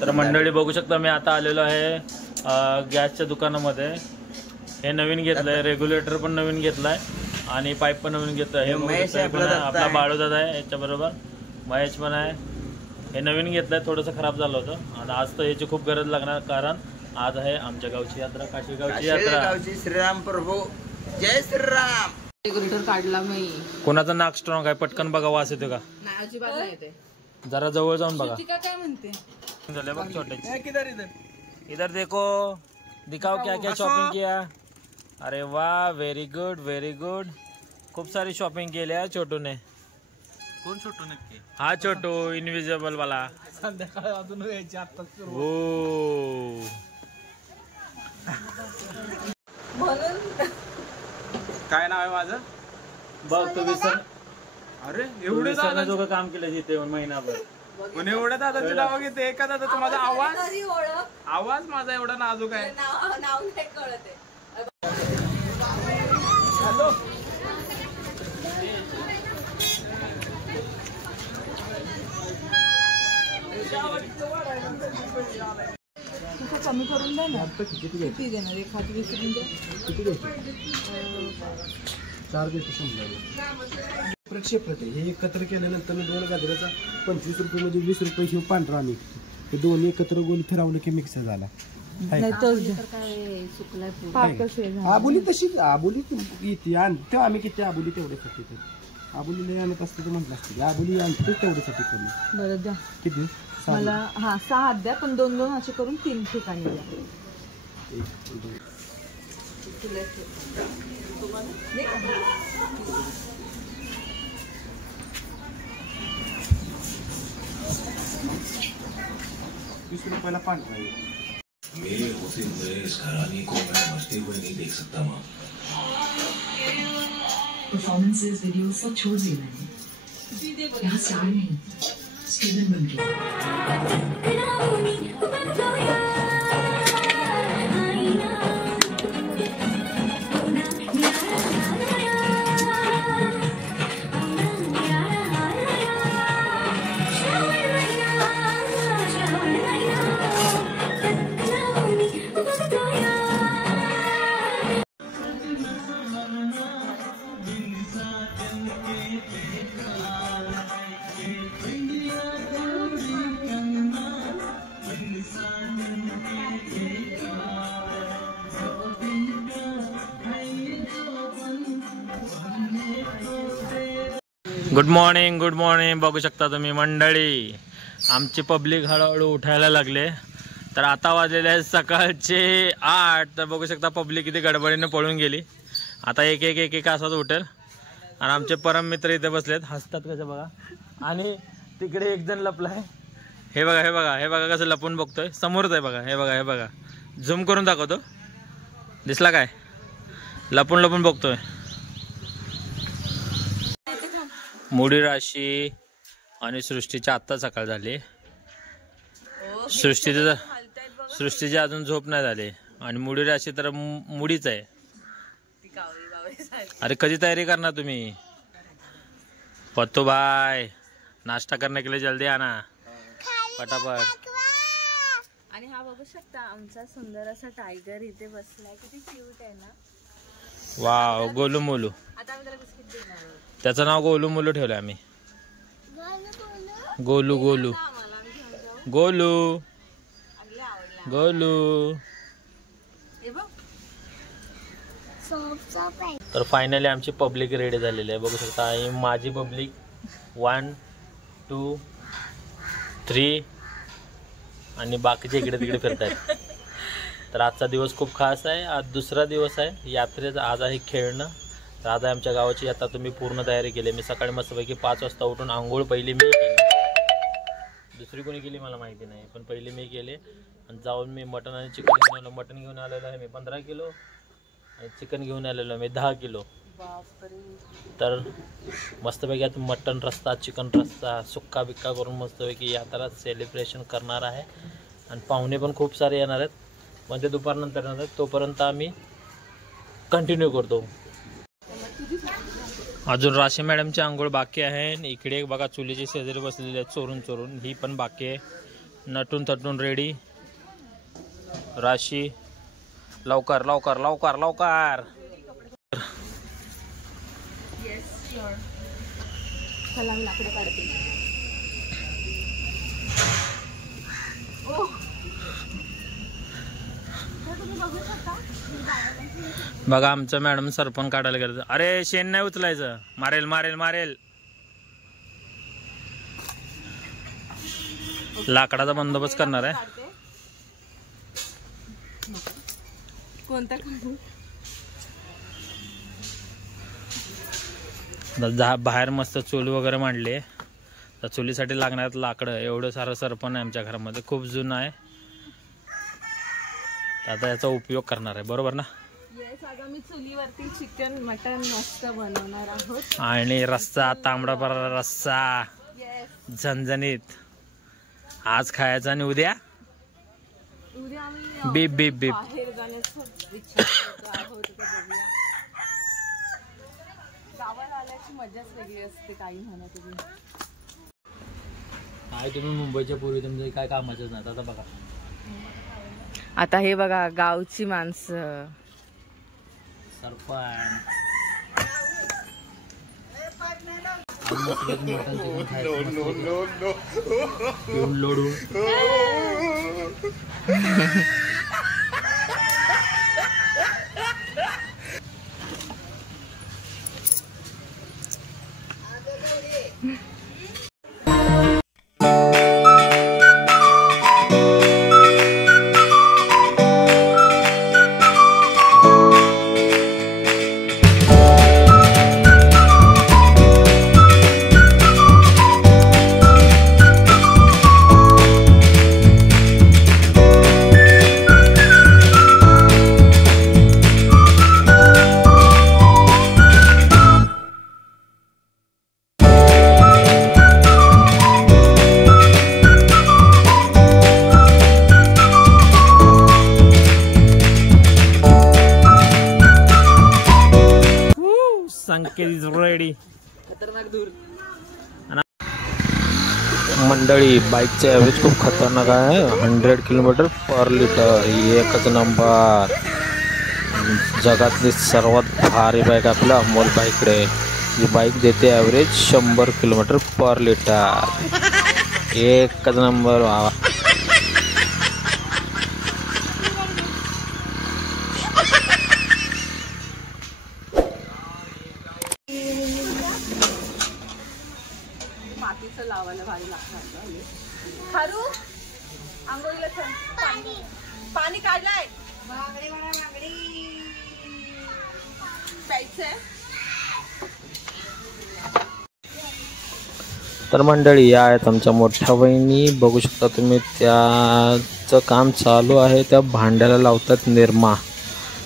तर मंडळी बघू शकता मी आता आलेलो आहे गॅसच्या दुकानामध्ये. हे नवीन घेतलंय, रेग्युलेटर पण नवीन घेतलाय आणि पाईप पण नवीन घेतलाय. हे आपला बाळूदादा आहे, याच्याबरोबर महेश पण आहे. हे नवीन घेतलंय, थोडंसं खराब झालं होतं आणि आज तर याची खूप गरज लागणार, कारण आज आहे आमच्या गावची यात्रा, काशीगावची यात्रा. श्रीराम प्रभू, जय श्रीराम. रेग्युलेटर काढला मी. कोणाचं नाक स्ट्रॉंग आहे? पटकन बघा, वास येतो का? अजिबात नाही येते. जरा जवळ जाऊन बघा. काय म्हणते? बघ छोटे, इधर देखो, दिखाओ क्या क्या शॉपिंग किया. अरे वाह, व्हेरी गुड व्हेरी गुड. खूप सारी शॉपिंग केली आहे छोटूने. कोण छोटू नक्की? हा छोटू इनविजिबल वाला. संध्याकाळी अजून यायची आता. हो काय नाव आहे माझं? बघ तुम्ही सर. अरे एवढे दोघं काम केलं तिथे महिनाभर. पण एवढ्या दादाचे नाव घेते एका दादाचा. माझा आवाज माझा एवढा नाजूक आहे. हॅलो, कमी करून द्या ना. किती देणार? एक हात 20 रुपये. किती द्यायचे? 4 देतो समजा. प्रक्षेप होते हे एकत्र केल्यानंतर 2 गाजराचा 25 रुपये म्हणजे 20 रुपये शिव पांढरा आणि ते दोन्ही एकत्र गोल फिरवलं की मिक्स झाला. आबोली तशी आबोली किती आणते आम्ही, किती आबोली तेवढ्यासाठी. आबोली नाही आणत असते तर म्हटलं असते आबोली आणते तेवढ्यासाठी कमी. बरं द्या. किती? मला 6 हात द्या, पण 2-2 असे करून 3 ठिकाणी द्या. 1 2 20 रुपयाला पांढरा आहे. मेरे होते हुए इस घरानी को मैं मरते हुए नहीं देख सकता माँ. परफॉर्मेंसेस वीडियो सब छोड़ देना है. यहाँ स्टार नहीं, स्टूडेंट बन गया. Good morning good morning. बघू शकता तुम्ही मंडळी, आमची पब्लिक हळूहळू उठायला लागले. तर आता वाजलेले आहेत सकाळचे 8. तर बघू शकता पब्लिक किती गडबडीने पळून गेली. आता एक एक एक एक असाच उठेल. आणि आमचे परम मित्र इथे बसलेत, हसतात कसं बघा. आणि तिकडे एक जण लपलाय. हे बघा हे बघा हे बघा कसं लपून बघतोय. समोरच आहे बघा, हे बघा हे बघा. झूम करून दाखवतो, दिसला काय? लपून लपून बघतोय. मुडी राशी आणि सृष्टीची आत्ता सकाळ झाली. सृष्टीची अजून झोप नाही झाली. आणि मुडी राशी तर मुडीच आहे. अरे कधी तयारी करणार तुम्ही? पत्तू भाई, नाश्ता करने के लिए जल्दी आना पटापट. आणि हा बघू शकता आमचा सुंदर असा टायगर इथे बसलाय. किती क्यूट आहे ना. वाव, गोलू मोलू. आता आम्ही त्याला बिस्किट देणार आहोत. त्याचं नाव गोलू मोलू ठेवलं आम्ही. गोलू गोलू गोलू गोलू. तर फायनली आमची पब्लिक रेडी झालेली आहे. बघू शकता ही माझी पब्लिक 1 2 3 आणि बाकीचे इकडे तिकडे फिरत आहेत. तर आजचा दिवस खूप खास आहे. आज दुसरा दिवस आहे यात्रेचा. आज आहे खेळणं. तर आज आहे आमच्या गावाची यात्रा. तुम्ही पूर्ण तयारी केली. मी सकाळी मस्तपैकी 5 वाजता उठून आंघोळ पहिली मी केली. दुसरी कोणी केली मला माहिती नाही, पण पहिली मी केले. आणि जाऊन मी मटण आणि चिकन घेऊन आलो. मटण घेऊन आलेलो आहे मी 15 किलो आणि चिकन घेऊन आलेलो आहे मी 10 किलो. तर मस्तपैकी आता मटण रस्सा, चिकन रस्सा, सुक्का बिक्का करून मस्तपैकी यात्रा सेलिब्रेशन करणार आहे. आणि पाहुणे पण खूप सारे येणार आहेत, पण ते दुपारनंतर येणार आहेत. तोपर्यंत आम्ही कंटिन्यू करतो. अजून राशी मॅडमची आंघोळ बाकी आहे. इकडे बघा चुलीची शेजारी बसलेली आहेत चोरून चोरून, ही पण बाकी आहे. नटून थटून रेडी. राशी लवकर लवकर लवकर लवकर. चला मी लाकडं काढते. बघा आमचं मॅडम सरपण काढायला गेलं. अरे शेण नाही उचलायचं, मारेल मारेल मारेल. लाकडाचा बंदोबस्त करणार आहे. कोणता काढू? बाहेर मस्त चूल वगैरे मांडली. तर चुलीसाठी लागणार लाकडं एवढं सारं सरपण आहे आमच्या घरामध्ये, खूप जुनं आहे. आता याचा उपयोग करणार आहे, बरोबर ना? येस, आज आम्ही चुलीवरती चिकन मटन मस्त बनवणार आहोत. आणि रस्सा, तांबडा पांढरा रस्सा येस, झणझणीत आज खायचा. आणि उद्या उद्या आम्ही बीप बीप बीप. बाहेर जाण्याचा विचार करतो आहोत. तर बघूया. गावाला आल्याची मजाच वेगळी असते, काही म्हणा तुम्ही. काय तुम्ही मुंबईच्या पूर्वी तुमचं काय कामाचंच नाही. आता बघा, आता हे बघा गावची माणसं. सरपंच लोडून संकेत रेडी. मंडळी बाईकचे ॲव्हरेज खूप खतरनाक आहे. 100 किलोमीटर पर लिटर. एकच नंबर. जगातली सर्वात भारी बाईक आपल्या अमोल बाईकडे. ही बाईक देते ॲव्हरेज 100 किलोमीटर पर लिटर. एकच नंबर. मातीचं लावायला भारी लागणार. खारू आंघोळीला चल. पाणी काढलाय. प्यायचंय. तर मंडळी या आहेत आमच्या मोठ्या वहिनी. बघू शकता तुम्ही, त्याचं काम चालू आहे. त्या भांड्याला लावतात निरमा.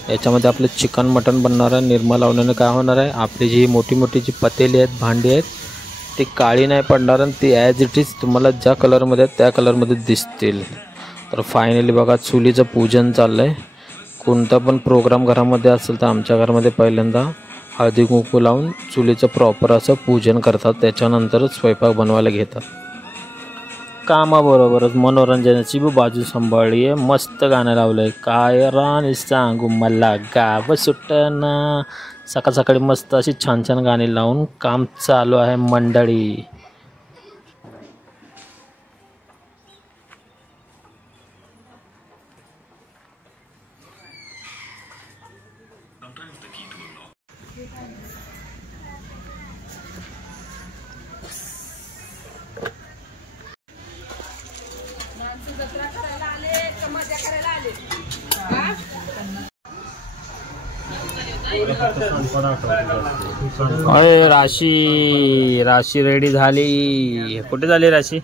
याच्यामध्ये आपलं चिकन मटन बनणार आहे. निरमा लावण्याने काय होणार आहे, आपली जी मोठी मोठी जी पतेली आहेत, भांडी आहेत, ती काळी नाही पडणार आणि ती ॲज इट इज तुम्हाला ज्या कलरमध्ये त्या कलरमध्ये दिसतील. तर फायनली बघा चुलीचं पूजन चाललं आहे. कोणता पण प्रोग्राम घरामध्ये असेल तर आमच्या घरामध्ये पहिल्यांदा हळदी कुंकू लावून चुलीचं प्रॉपर असं पूजन करतात. त्याच्यानंतरच स्वयंपाक बनवायला घेतात. कामाबरोबरच मनोरंजनाची बी बाजू सांभाळली आहे. मस्त गाणं लावलं आहे. काय राणी सांगू मला गाव सुटना. सकाळ सकाळी मस्त अशी छान छान गाणी लावून काम चालू आहे मंडळी. अरे राशी रेडी झाली. कुठे झाली राशी?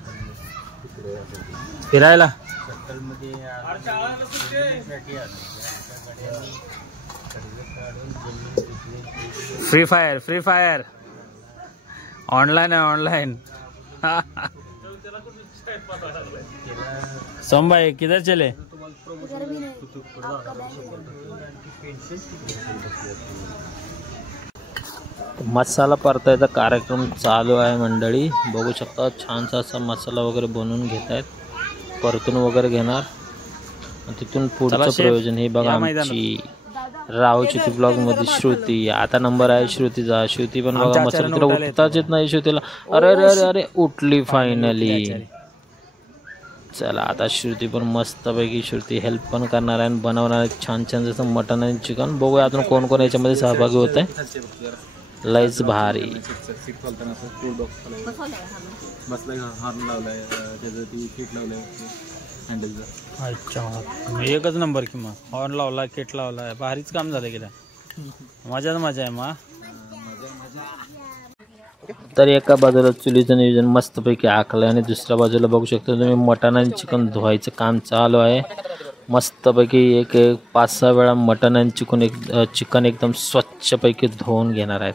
फिरायला. फ्री फायर ऑनलाइन है ऑनलाइन. सोम भाई किधर चले? मसाला परतायचा कार्यक्रम चालू आहे मंडळी. बघू शकता छानसा असा मसाला वगैरे बनवून घेत आहेत. परतून वगैरे घेणार आणि तिथून पुढचं प्रयोजन. हे बघा आमची रावची ती ब्लॉग मध्ये श्रुती. आता नंबर आहे श्रुतीचा. श्रुती पण बघा मस्त तिला उठताच येत नाही श्रुतीला. अरे अरे अरे अरे उठली फायनली. चला आता श्रुती पण मस्तपैकी श्रुती हेल्प पण करणार आहे आणि बनवणार आहे छान छान जसं मटन आणि चिकन. बघूया अजून कोण कोण याच्यामध्ये सहभागी होत आहे. लयच भारी. अच्छा एकच नंबर की मग हॉर्न लावला किट लावला भारीच काम झालं गेलं. मजाच मजा आहे मा. तर एका बाजूला चुलीचं नियोजन मस्तपैकी आखलं आहे आणि दुसऱ्या बाजूला बघू शकता तुम्ही मटण आणि चिकन धुवायचं काम चालू आहे. मस्तपैकी एक 5-6 वेळा मटण आणि चिकन एकदम स्वच्छपैकी धुवून घेणार आहेत.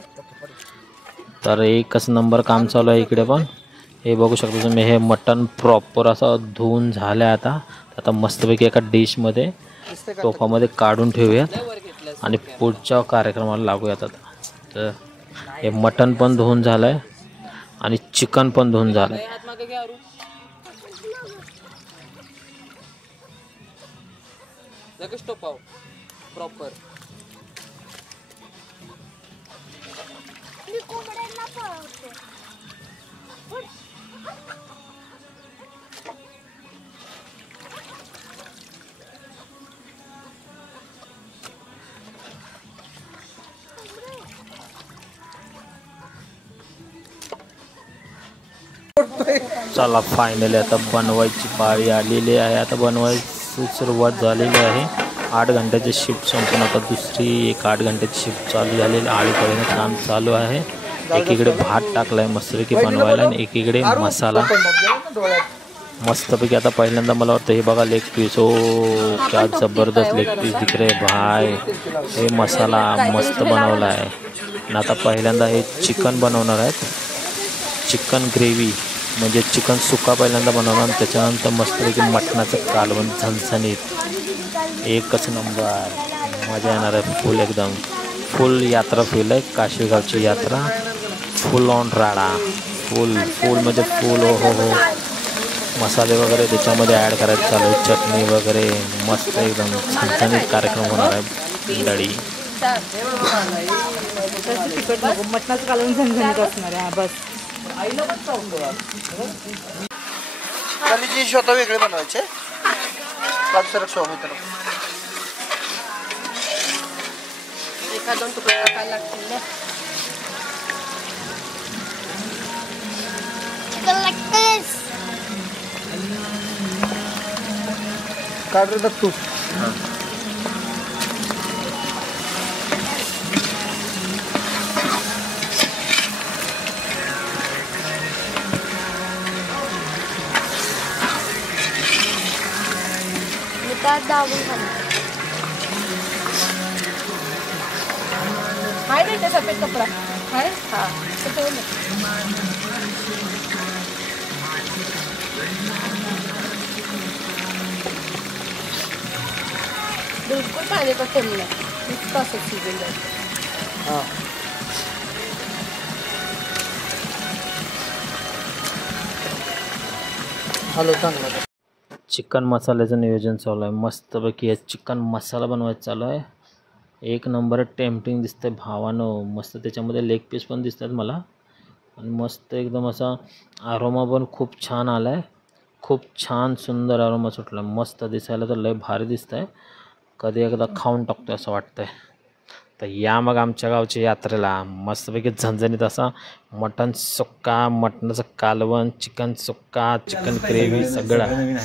तर एकच नंबर काम चालू आहे इकडे पण. हे बघू शकता तुम्ही हे मटण प्रॉपर असं धुवून झालं आहे. आता मस्तपैकी एका डिशमध्ये टोपामध्ये काढून ठेवूयात आणि पुढच्या कार्यक्रमाला लागूयात. आता तर हे मटण पण धुवून झालं आहे आणि चिकन पण धुवून झालं आहे. प्रॉपर चला फायनली आता बनवायची पाळी आलेली आहे. आता बनवायची सुरुवात झालेली आहे. 8 घंट्याची शिफ्ट संपून आता दुसरी एक 8 घंट्याची शिफ्ट चालू झालेली. आळीकडे काम चालू आहे. एकीकडे भात टाकलाय मस्तपैकी बनवायला आणि एकीकडे मसाला मस्तपैकी. आता पहिल्यांदा मला वाटतं हे बघा लेग पीस. हो क्या जबरदस्त लेग पीस दिख रहे भाई. हे मसाला मस्त बनवला आहे. आणि आता पहिल्यांदा हे चिकन बनवणार आहेत. चिकन ग्रेव्ही म्हणजे चिकन सुक्का पहिल्यांदा बनवणार आणि त्याच्यानंतर मस्तपैकी मटणाचं कालवण झणझणीत एकच नंबर. मजा येणार आहे फुल एकदम. फुल यात्रा फुल आहे. काशीगावची यात्रा फुल ऑन राडा. फुल म्हणजे फुल. हो मसाले वगैरे त्याच्यामध्ये ॲड करायचं चालू आहे. चटणी वगैरे मस्त एकदम झणझणीत कार्यक्रम होणार आहे. मंडळी मटणाचं कालवण झणझणीत असणार आहे. बस जी स्वतः वेगळे बनवायचे. एका 2 तुकडे टाकायला लागतील ना. काढ तू. दाबून हाय रे सफेद कपडा हाय. हा बिलकुल पाणी का कमी नाही. नुसतं असं शिजून जायचं. हां हॅलो चांगलं. चिकन मसाल्याचं नियोजन चालू आहे. मस्तपैकी हे चिकन मसाला बनवायचा चालू आहे. एक नंबर टेम्पटिंग दिसतंय भावानं. मस्त त्याच्यामध्ये लेग पीस पण दिसतात मला आणि मस्त एकदम असा आरोमा पण खूप छान आला आहे. खूप छान सुंदर आरोमा सुटला. मस्त दिसायला तर लय भारी दिसत आहे. कधी एकदा खाऊन टाकतो असं वाटतंय. तर या मग आमच्या गावच्या यात्रेला मस्तपैकी झणझणीत असा मटण सुक्का, मटणाचं कालवण, चिकन सुक्का, चिकन ग्रेव्ही सगळं.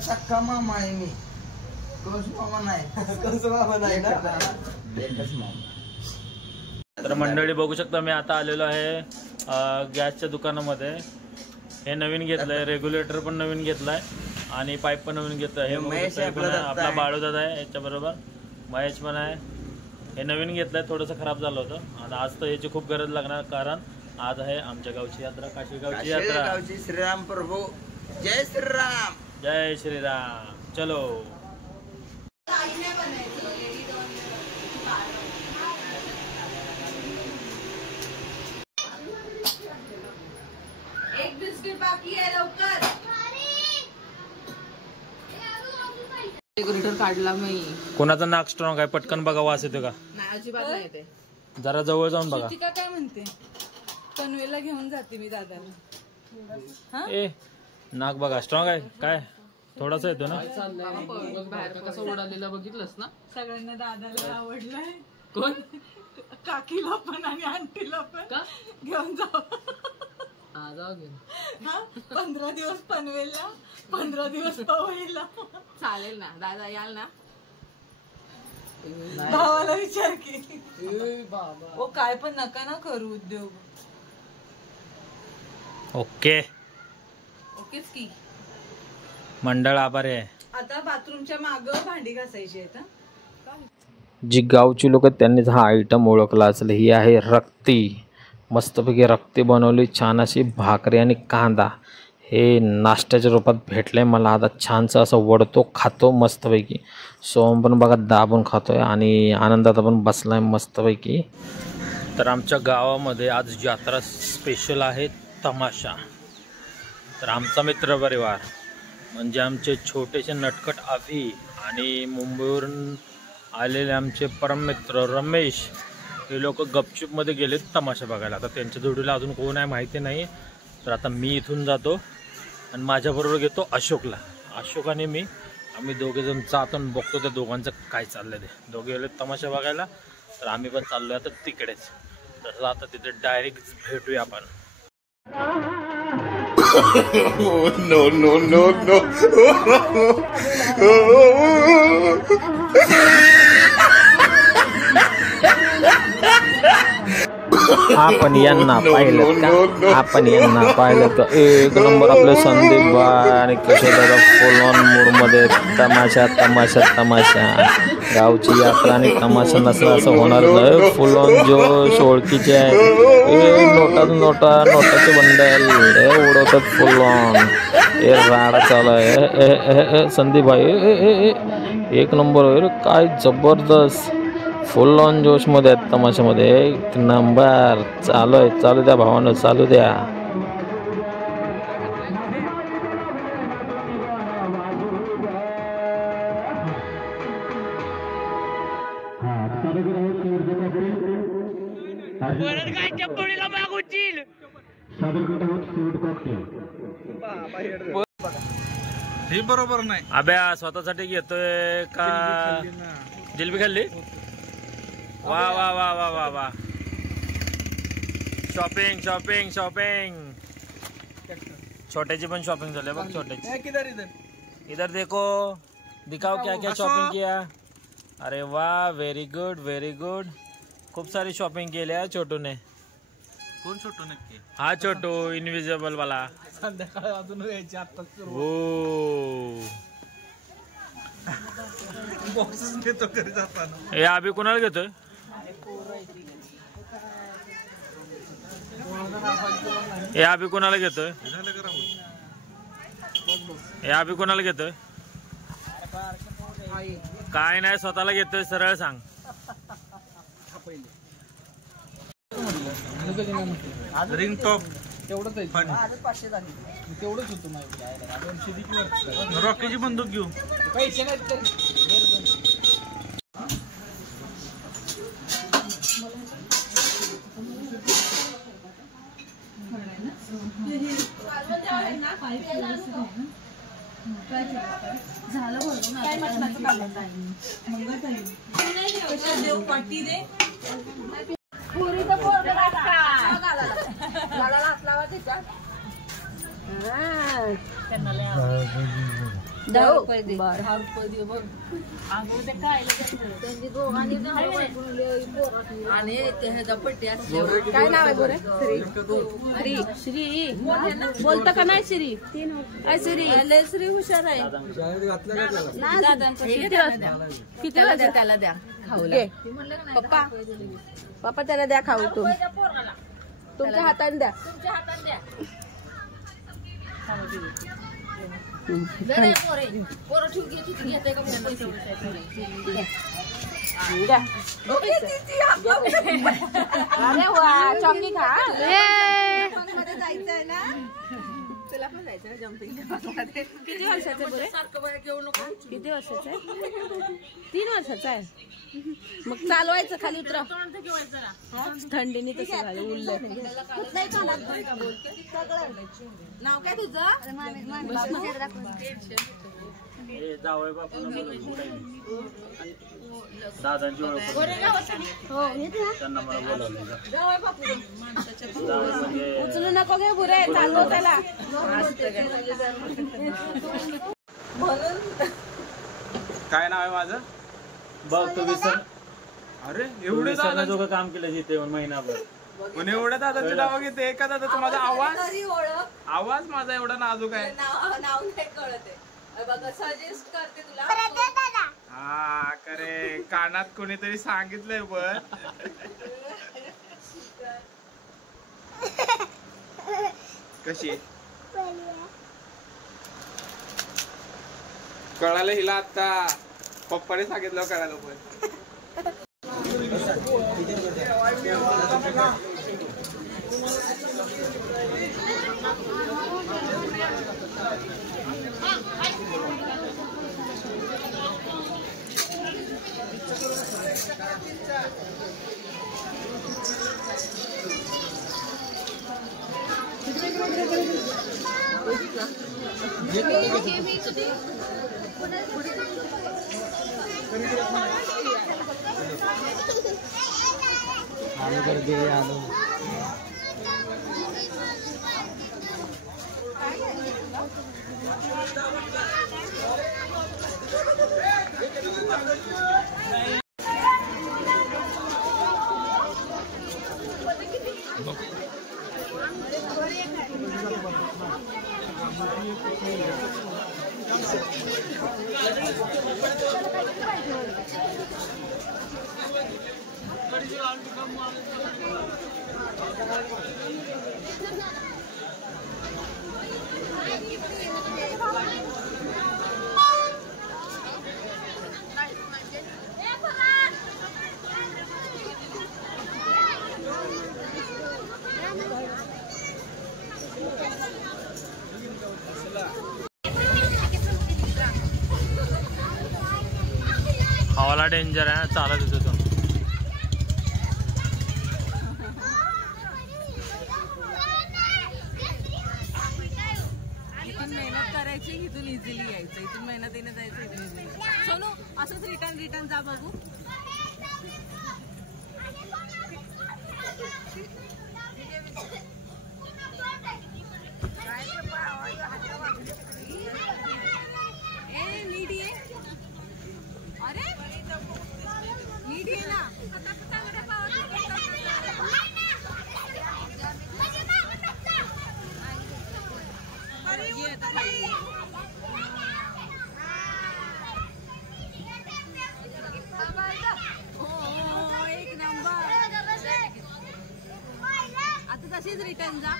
सक्का मामा आहे मी. कंस मामा नाही. तर मंडळी बघू शकता मी आता आलेलो आहे गॅसच्या दुकानामध्ये. हे नवीन घेतलंय. रेग्युलेटर पण नवीन घेतलाय आणि पाईप पण नवीन घेतलाय. हे आपला बाळूदादा आहे. याच्याबरोबर महेश पण आहे. हे नवीन घेतलंय. थोडंसं खराब झालं होतं आणि आज तर याची खूप गरज लागणार कारण आज आहे आमच्या गावची यात्रा. काशीगावची यात्रा. श्रीराम प्रभू. जय श्रीराम. जय श्रीराम. चलो डेकोरेटर काढला मी. कोणाचा नाक स्ट्रॉंग आहे पटकन बघा वास येतो का. नाही अजिबात नाही येते. जरा जवळ जाऊन बघा. श्रुतिका काय म्हणते पनवेलला घेऊन जाते मी दादाला. ए नाक बघा स्ट्रॉंग आहे काय थोडासा येतो ना. कसं उडालेला बघितलंस ना. सगळ्यांना दादाला आवडलाय. कोण काकीला पण आणि आंटीला पण घेऊन जाऊ. 15 दिवस पनवेलला 15 दिवस पवईला. चालेल ना दादा याल ना. भावाला विचार की. ओ काय पण नका ना करू उद्योग. ओके ओकेच की. मंडळ आभारी आहे. आता बाथरूमच्या माग भांडी घासायची आहेत. जी गावची लोक त्यांनीच हा आयटम ओळखला असेल. ही आहे रक्ती. मस्तपैकी रक्ती बनवली छान अशी भाकरी आणि कांदा हे नाश्त्याच्या रूपात भेटले मला. आता छानसं असं वडतो खातो मस्तपैकी. सोम पण बघा दाबून खातोय आणि आनंदात पण बसलाय मस्तपैकी. तर आमच्या गावामध्ये आज यात्रा स्पेशल आहे तमाशा. तर आमचा मित्रपरिवार म्हणजे आमचे छोटेसे नटखट अभि आणि मुंबईवरून आलेले आमचे परममित्र रमेश हे लोक गपचूपमध्ये गेलेत तमाशा बघायला. आता त्यांच्या जोडीला अजून कोण आहे माहिती नाही. तर आता मी इथून जातो आणि माझ्याबरोबर घेतो अशोकला. अशोक आणि मी आम्ही दोघेजण जातो आणि बघतो त्या दोघांचं काय चाललंय ते. दोघे गेले तमाशा बघायला तर आम्ही पण चाललोय आता तिकडेच. तसं आता तिथे डायरेक्ट भेटूया आपण. नो नो नो नो आपण यांना पाहिलं का. आपण यांना पाहिलं तर एक नंबर आपले संदीप भाई आणि किशोर दादा फुल ऑन मूडमध्ये. तमाशा तमाशा तमाशा. गावची यात्रा आणि तमाशा नसला असं होणार नाही. फुल ऑन जोश ओळखीचे आहे. नोटाचे बंडल उडवतात फुल ऑन. हे राडा चालू आहे. संदीप भाई एक नंबर. काय जबरदस्त फुल ऑन जोशमध्ये आहेत तमाशामध्ये. एक नंबर चालू आहे. चालू द्या भावानं चालू द्या. हे बरोबर नाही. अभ्या स्वतःसाठी घेतोय का जिलबी खाल्ली. वा वा वा वा वा वा. Shopping shopping shopping. छोट्याची पण शॉपिंग झाली बघ. छोट्याची इधर देखो दिखाओ क्या क्या शॉपिंग किया. अरे वा व्हेरी गुड व्हेरी गुड. खूप सारी शॉपिंग केली आहे छोटूने. कोण छोटू नक्की. हा छोटू इनविजिबल वाला. संध्याकाळी अजून यायची आता. हो बॉक्सेस घेतो घरी जाताना. हे अभि कोणाला घेतोय. हे अभि कोणाला घेतोय. हे अभि कोणाला घेतोय. काय नाही स्वतःला घेतोय सरळ सांग. रिंग टॉप तेवढंच तेवढंच होतं माझ्या. रॉकीची बंदूक घेऊ. पैसे नाहीत तर काय नाव आहे गोरे. श्री बोलता का नाही. श्री श्री श्री हुशार आहे. किती वाजता त्याला द्या खाऊ. पप्पा पप्पा त्याला द्या खाऊ. तुमच्या हाताने द्या. अरे वा चॉकलेट खा. जायचंय ना. जम्पिंग किती वर्षाचं बरे किती वर्षाचं आहे 3 वर्षाचा आहे मग चालवायचं खाली उतरा थंडीने तसं झालं उरलं नाव काय तुझं जावई बापू दादांची ओळख त्यांना मला बोलावलं उचलू नको घे बुरे चालतो त्याला काय नाव आहे माझं? बघ तू विसर अरे एवढे दादा दोघं काम केलं जिथे महिनाभर पण एवढ्या दादाचे नाव घेते एका दादाचा माझा आवाज माझा एवढा नाजूक आहे. नाव नाही कळत आहे बघा सजेस्ट करते तुला हा करे कानात कोणीतरी सांगितलंय पण कशी कळालं हिला आता पप्पाने सांगितलं कळालं पण आलो गर्दी आलो हवाला डेंजर आहे चालत येतो तो इथून मेहनत करायची इथून इझिली यायचं इथून मेहनतीने जायचं इथून इझिली सोनू असंच रिटर्न जा बघू नीट ये अरे नीट ये ना एक नंबर आता तशीच रिटर्न जा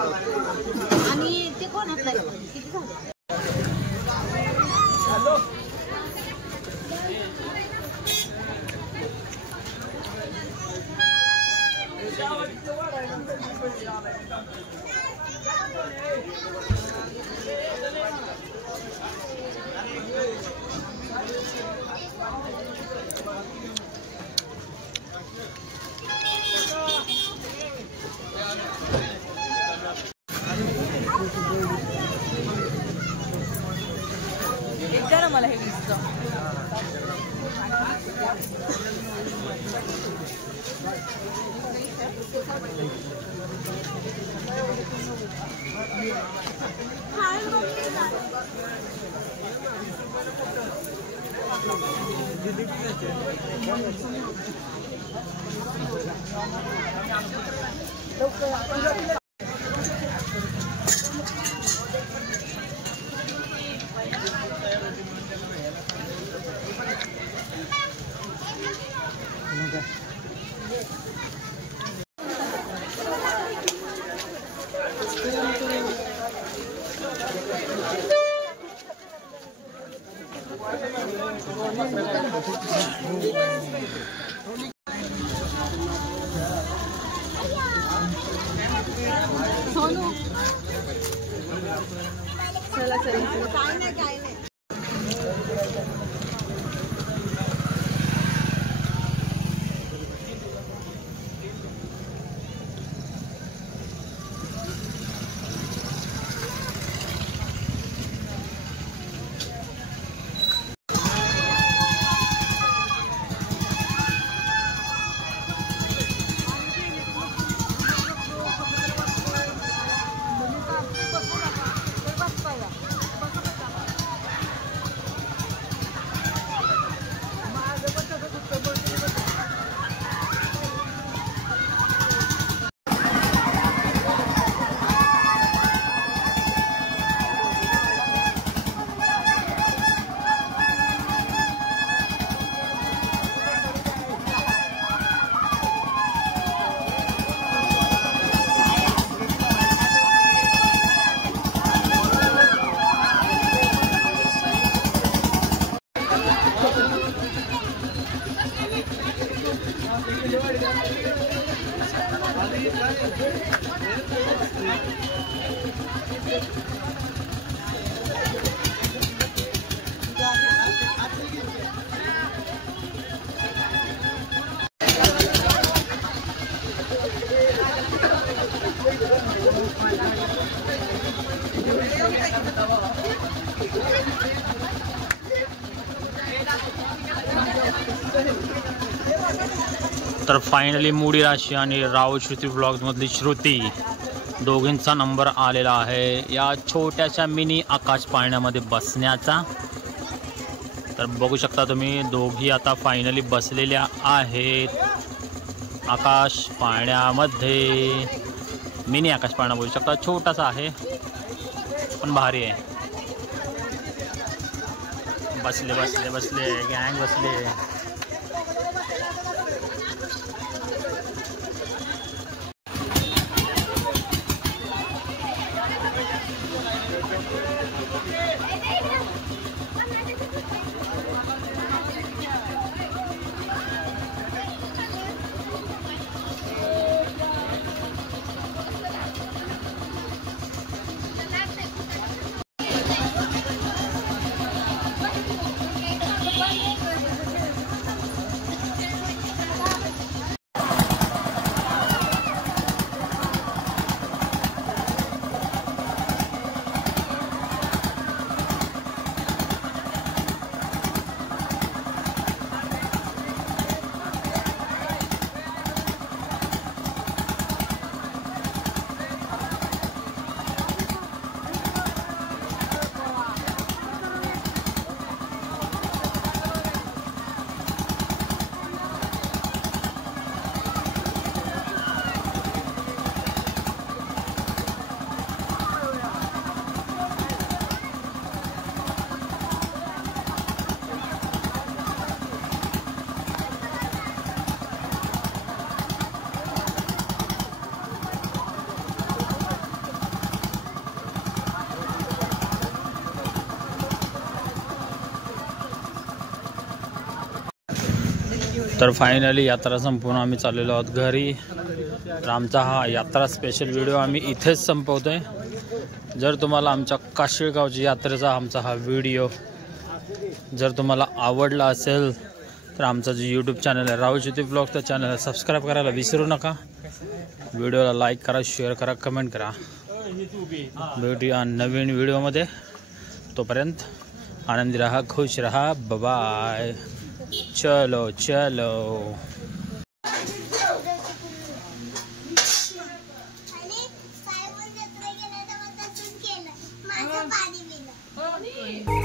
आणि ते कोण आपलं किती झालं एकदा ना मला हे दिसतं सोनू चला चला काय नाही तर फायनली मुडी राशी आणि राव श्रुती व्लॉग मधली श्रुती दोघींचा नंबर आलेला आहे या छोट्याशा मिनी आकाश पाळण्यामध्ये बसण्याचा. तर बघू शकता तुम्ही दोघी आता फायनली बसलेल्या आहेत आकाश पाळण्यामध्ये. मिनी आकाश पाळणा बोलू शकता, छोटासा आहे पण भारी आहे. बसले बसले बसले गँग बसले. तर फायनली यात्रा संपवून आम्ही चाललेलो आहोत घरी. तर आमचा हा यात्रा स्पेशल व्हिडिओ आम्ही इथेच संपवतोय. जर तुम्हाला आमच्या काशीळगावची यात्रेचा आमचा हा व्हिडिओ जर तुम्हाला आवडला असेल तर आमचा जो यूट्यूब चॅनल आहे राव श्रुती व्लॉग त्या चॅनलला सबस्क्राईब करायला विसरू नका. व्हिडिओला लाईक करा, शेअर करा, कमेंट करा. भेटूया नवीन व्हिडिओमध्ये. तोपर्यंत आनंदी रहा, खुश रहा. बाय. चलो चलो. आणि काय बोलत गेलं तर मग तसंच केलं. माझं पाणी पिलं.